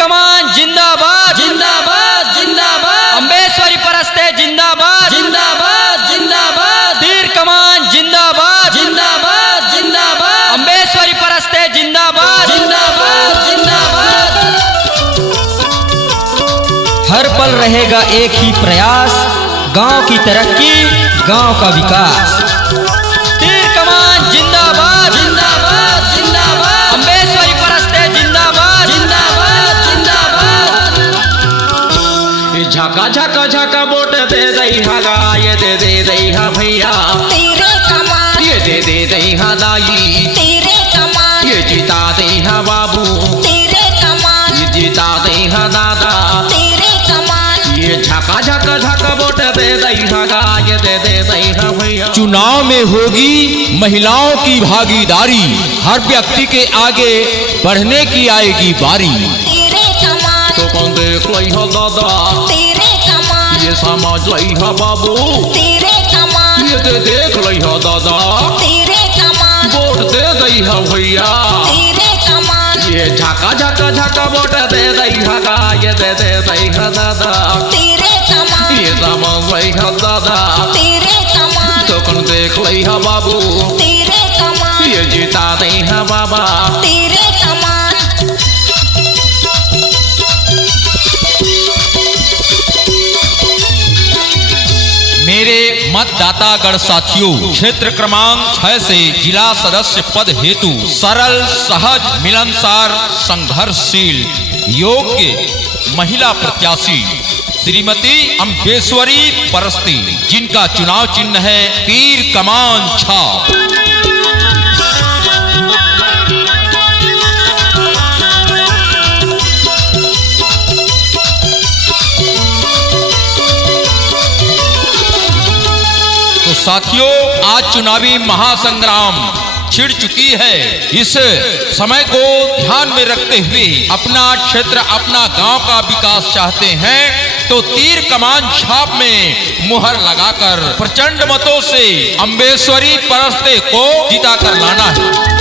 कमान जिंदाबाद जिंदाबाद जिंदाबाद। अम्बेश्वरी परस्ते जिंदाबाद जिंदाबाद जिंदाबाद। तीर कमान जिंदाबाद जिंदाबाद जिंदाबाद। अम्बेश्वरी परस्ते जिंदाबाद जिंदाबाद जिंदाबाद। हर पल रहेगा एक ही प्रयास, गांव की तरक्की गांव का विकास। तीर कमान जिंदाबाद जिंदाबाद जिंदाबाद। अम्बेश्वरी परस्ते जिंदाबाद जिंदाबाद जिंदाबाद। झका झका झका वोट दे दई हगा, ये दे दई हा भैया तेरे कमान, ये दे दई हा दाई तेरे कमान, ये जीता दई हा बाबू, तेरे कमान, ये जीता दई हा दादा, तेरे कमान। ये झका झका झका वोट दे दई हगा, ये दे दई हा भैया। चुनाव में होगी महिलाओं की भागीदारी, हर व्यक्ति के आगे बढ़ने की आएगी बारी। तेरे कमान, तो कौन देख लई हा दादा, तेरे कमान, ये समझ लई हा बाबू, तेरे कमान, ये देख लई हा दादा, तेरे कमान, वोट दे दई हा भैया। तेरे कमान, ये झका झका झका वोट दे दई हगा, ये दे दई हा दादा, तेरे कमान, ये समझ लई हा दादा, तेरे कमान, तो कौन देख लई हा बाबू, तेरे कमान, ये जीता दई हा बाबा। तेरे कमान। मेरे मतदातागण साथियों, क्षेत्र क्रमांक 6 से जिला सदस्य पद हेतु सरल सहज मिलनसार संघर्षशील योग्य महिला प्रत्याशी श्रीमती अम्बेश्वरी परस्ते, जिनका चुनाव चिन्ह है तीर कमान छाप। तो साथियों, आज चुनावी महासंग्राम छिड़ चुकी है। इस समय को ध्यान में रखते हुए अपना क्षेत्र अपना गांव का विकास चाहते हैं तो तीर कमान छाप में मुहर लगाकर प्रचंड मतों से अम्बेश्वरी परस्ते को जीता कर लाना है।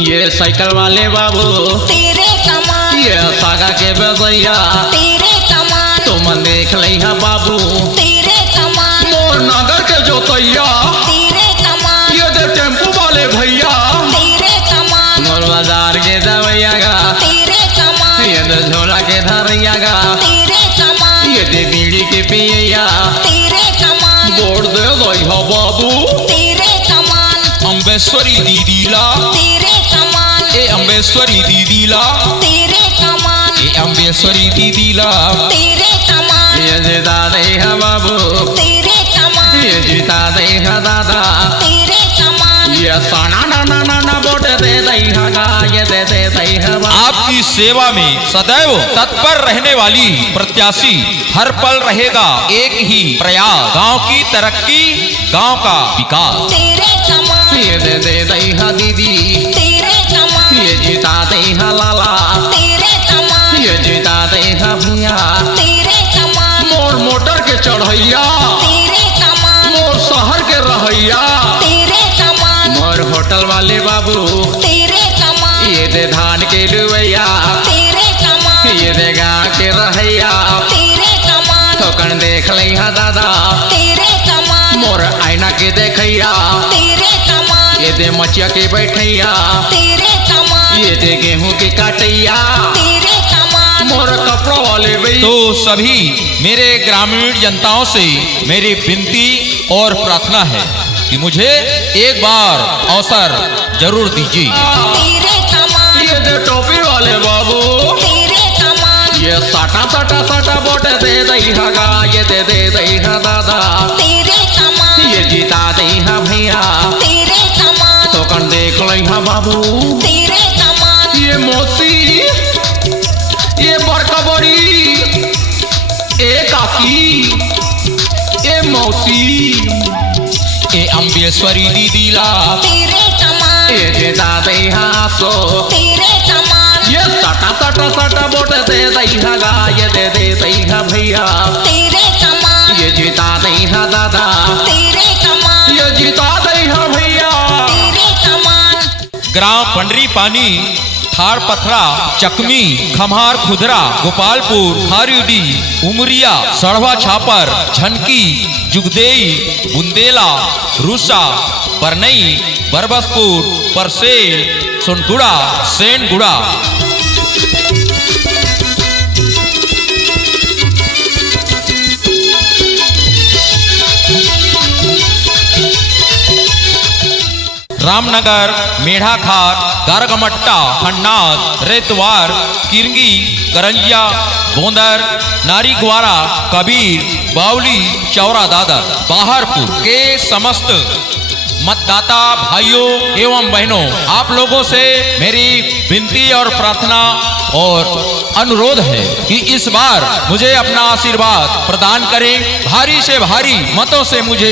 ये साइकिल वाले बाबू, तेरे कमान, ये सागा के बजैया, तेरे कमान, तुम देख लई हा बाबू, तेरे कमान, मोर नगर के जोतैया, तेरे कमान, ये दे टेम्पू वाले भैया, तेरे कमान, मोर बाजार के दवैया गा, तेरे कमान, ये दे झोला के धरैया गा, तेरे कमान, ये दे बीड़ी के पियैया, तेरे कमान, वोट दे दई हा बाबू, तेरे कमान, अम्बेश्वरी दीदीला, तेरे कमान, ए अम्बेश्वरी दीदीला, तेरे कमान, ए अम्बेश्वरी दीदीला। तेरे कमान, ये जीता दई हा बाबू, तेरे कमान, ये जीता दई हा दादा, तेरे कमान। ये साना ना ना ना ना वोट दे दई हा गा, ये दे दई हा बाबू। आपकी सेवा में सदैव तत्पर रहने वाली प्रत्याशी, हर पल रहेगा एक ही प्रयास, गांव की तरक्की गांव का विकास। तेरे कमान, ये दे दई हा दीदी, तेरे कमान, ये जीता दई हा लाला, तेरे कमान, ये जीता दई हा भैया, तेरे कमान, मोर मोटर के चढ़ैया, तेरे कमान, मोर शहर के रहैया, तेरे कमान, मोर होटल वाले बाबू, तेरे कमान, ये दे धान के लुवैया, तेरे कमान, ये दे गाँव के रहैया, तेरे कमान, थोकन देख लई हा दादा, तेरे कमान, मोर आईना के देखैया, तेरे कमान, ये दे मचिया के बैठैया, तेरे कमान, ये दे गेहूं के काटैया, तेरे कमान। मोर कपड़ा वाले भैया। तो सभी मेरे ग्रामीण जनताओं से मेरी विनती और प्रार्थना है कि मुझे एक बार अवसर जरूर दीजिए। तेरे कमान, ये दे टोपी वाले बाबू, तेरे कमान, ये साटा साटा साटा वोट दे दई हगा, ये दे दई हा दादा, तेरे कमान, ये जीता दई हा भैया, तेरे कमान, तो कन देख लई हा बाबू, तेरे कमान, ये मौसी, ये बड़का बड़ी, ए काकी, ए मौसी, ए अम्बेश्वरी दीदीला, तेरे कमान, ये जीता दई हा सो, तेरे कमान, ये साटा साटा साटा वोट दे दई हगा, ये दे दई हा भैया, तेरे कमान, जीता दई हा दादा, तेरे कमान, ये जीता दई हा भैया। तेरे कमान। ग्राम पंडरी पानी, थार पथरा, चकमी, खम्हार खुदरा, गोपालपुर, हारीडी, उमरिया, सड़वा छापर, झनकी, जुगदेई, बुंदेला, रूसा, परनई, बरबसपुर, परसेल, सोनगुड़ा, सेनगुड़ा। रामनगर, मेढ़ाखार, गारगमट्टा, खन्नाद, रेतवार, किरंगी, करंजिया, बोंदर, नारीग्वारा, कबीर, बावली, चौरा दादर, बाहरपुर के समस्त मतदाता भाइयों एवं बहनों, आप लोगों से मेरी विनती और प्रार्थना और अनुरोध है कि इस बार मुझे अपना आशीर्वाद प्रदान करें। भारी से भारी मतों से मुझे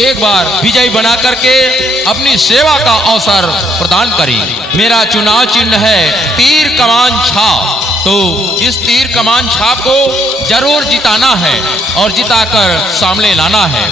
एक बार विजयी बना करके अपनी सेवा का अवसर प्रदान करें। मेरा चुनाव चिन्ह है तीर कमान छाप, तो इस तीर कमान छाप को जरूर जिताना है और जिताकर सामने लाना है।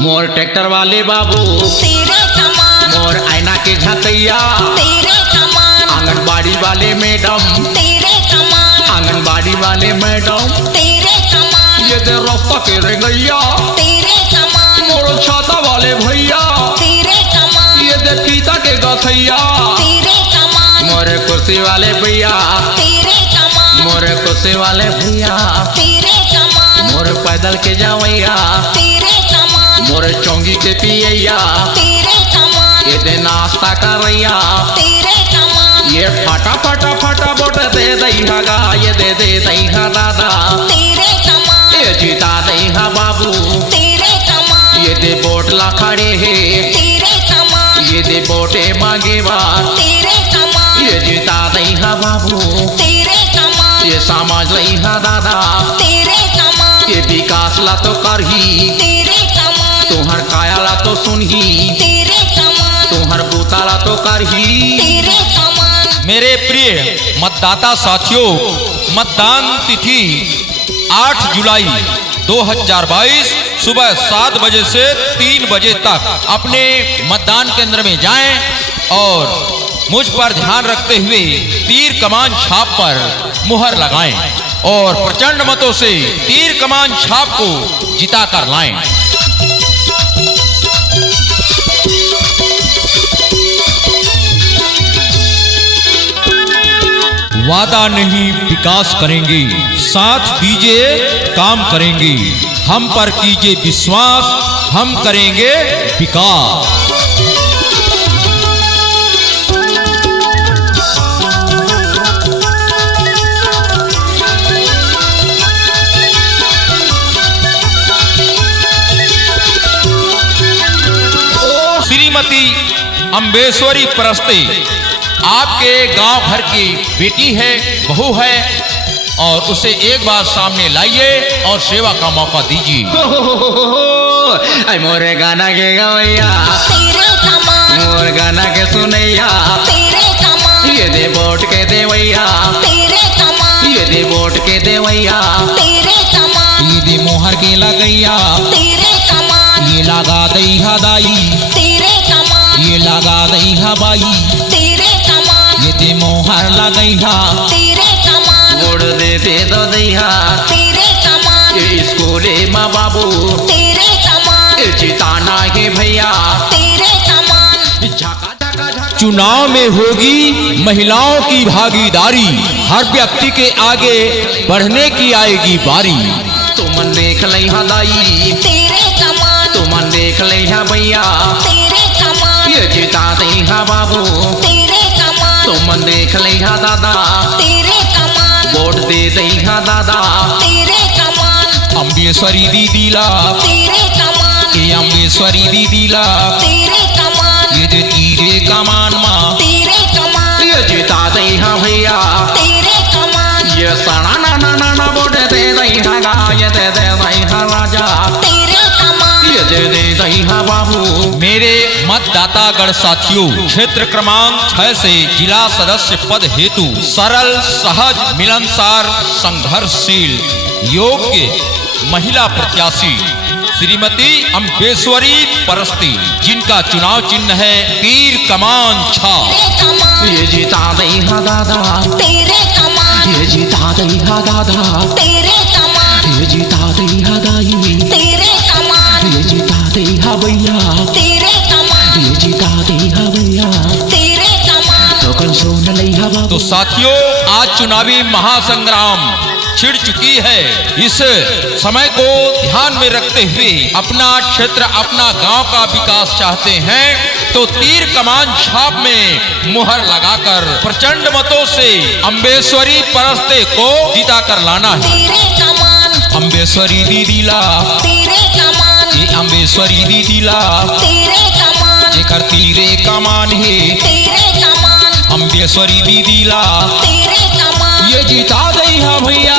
मोर ट्रैक्टर वाले बाबू, तेरे कमान, मोर आईना के झकैया, तेरे कमान, आंगनबाड़ी वाले मैडम, तेरे कमान, आंगनबाड़ी वाले मैडम, तेरे कमान, ये दे रास्ता के रेंगैया, तेरे कमान, मोर छाता वाले भैया, तेरे कमान, ये दे फीता के गथैया, तेरे कमान, मोर कुर्सी वाले भैया, तेरे कमान, मोर कुर्सी वाले भैया, तेरे कमान, मोर पैदल के जावैया, तेरे कमान, मोर चौंगी के पियैया, तेरे कमान, ये दे नाश्ता करैया, तेरे कमान, ये फटा फटा फटा बोट दे दई हा, ये दे दई हा दादा, तेरे कमान, ये जीता दई हा बाबू, तेरे कमान, ये दे बोट ला खड़े है, तेरे कमान, ये दे बोटे मांगे बार, तेरे कमान, ये जीता दई हा बाबू, तेरे कमान, ये समझ लई हा दादा, तेरे कमान, ये विकास ला तो करही, तेरे कमान, तुहर काया ला तो सुनही, तेरे कमान, तुहर बूता ला तो करही। तेरे कमान। मेरे प्रिय मतदाता साथियों, मतदान तिथि 8 जुलाई 2022 सुबह 7 बजे से 3 बजे तक अपने मतदान केंद्र में जाएं और मुझ पर ध्यान रखते हुए तीर कमान छाप पर मुहर लगाएं और प्रचंड मतों से तीर कमान छाप को जिता कर लाएं। वादा नहीं विकास करेंगे, साथ दीजिए काम करेंगे, हम पर कीजिए विश्वास, हम करेंगे विकास। श्रीमती अम्बेश्वरी परस्ते आपके गांव भर की बेटी है, बहू है, और उसे एक बार सामने लाइए और सेवा का मौका दीजिए। मोरे गाना के गवैया, तेरे कमान, मोर गाना के सुनैया, तेरे कमान, ये दे वोट के देवैया, तेरे कमान, ये दे वोट के देवैया, तेरे कमान, ये दे मोहर के लगैया, तेरे कमान, ये लगा दई हदाई, तेरे कमान, ये लगा दई हबाई, तेरे कमान, ये दे मोहर लगैया, तेरे कमान, वोट दे दो दैया, तेरे कमान, ये स्कूले माँ बाबू, तेरे कमान, ये जिताना है भैया, तेरे कमान। झका झका झका। चुनाव में होगी महिलाओं की भागीदारी, हर व्यक्ति के आगे बढ़ने की आएगी बारी। तुमन देख लइहा दाई, तेरे कमान, तुमन देख लइहा भैया, तेरे कमान, ये जिता दइहा बाबू, तेरे कमान, तुमन देख लइहा दादा, तेरे कमान, वोट दे दइहा दादा, तेरे कमान, अम्बेश्वरी दीदीला, तेरे कमान, ये अम्बेश्वरी दीदीला, तेरे कमान, ये जो तीरे कमान माँ, तेरे कमान, ये जिता दइहा भैया, तेरे कमान, ये सना ना ना ना ना वोट दे दइहा गा, ये दे दइहा राजा, तेरे मेरे मतदातागण साथियों, क्षेत्र क्रमांक 6 से जिला सदस्य पद हेतु सरल, सहज, मिलनसार, संघर्षशील, योग्य महिला प्रत्याशी श्रीमती अम्बेश्वरी परस्ती, जिनका चुनाव चिन्ह है तीर कमान छाप। तेरे कमान ये जीता दई हा दादा, तेरे कमान ये जीता दई हा दादा, तेरे कमान ये जीता दई हा दाई, तेरे कमान ये जीता दई हा भैया, तेरे कमान ये जीता दई हा भैया, तेरे कमान तो कल सोन लई हा बाबू। तो साथियों, आज चुनावी महासंग्राम छिड़ चुकी है। इस समय को ध्यान में रखते हुए अपना क्षेत्र, अपना गांव का विकास चाहते हैं तो तीर कमान छाप में मुहर लगाकर प्रचंड मतों से अम्बेश्वरी परस्ते को जीता कर लाना है। तेरे कमान अम्बेश्वरी दीदी ला, तेरे कमान ये अम्बेश्वरी दीदी ला, तेरे कमान जेकर तीरे कमान है तेरे कमान अम्बेश्वरी दीदी ला, तेरे कमान ये जीता दई हा भैया,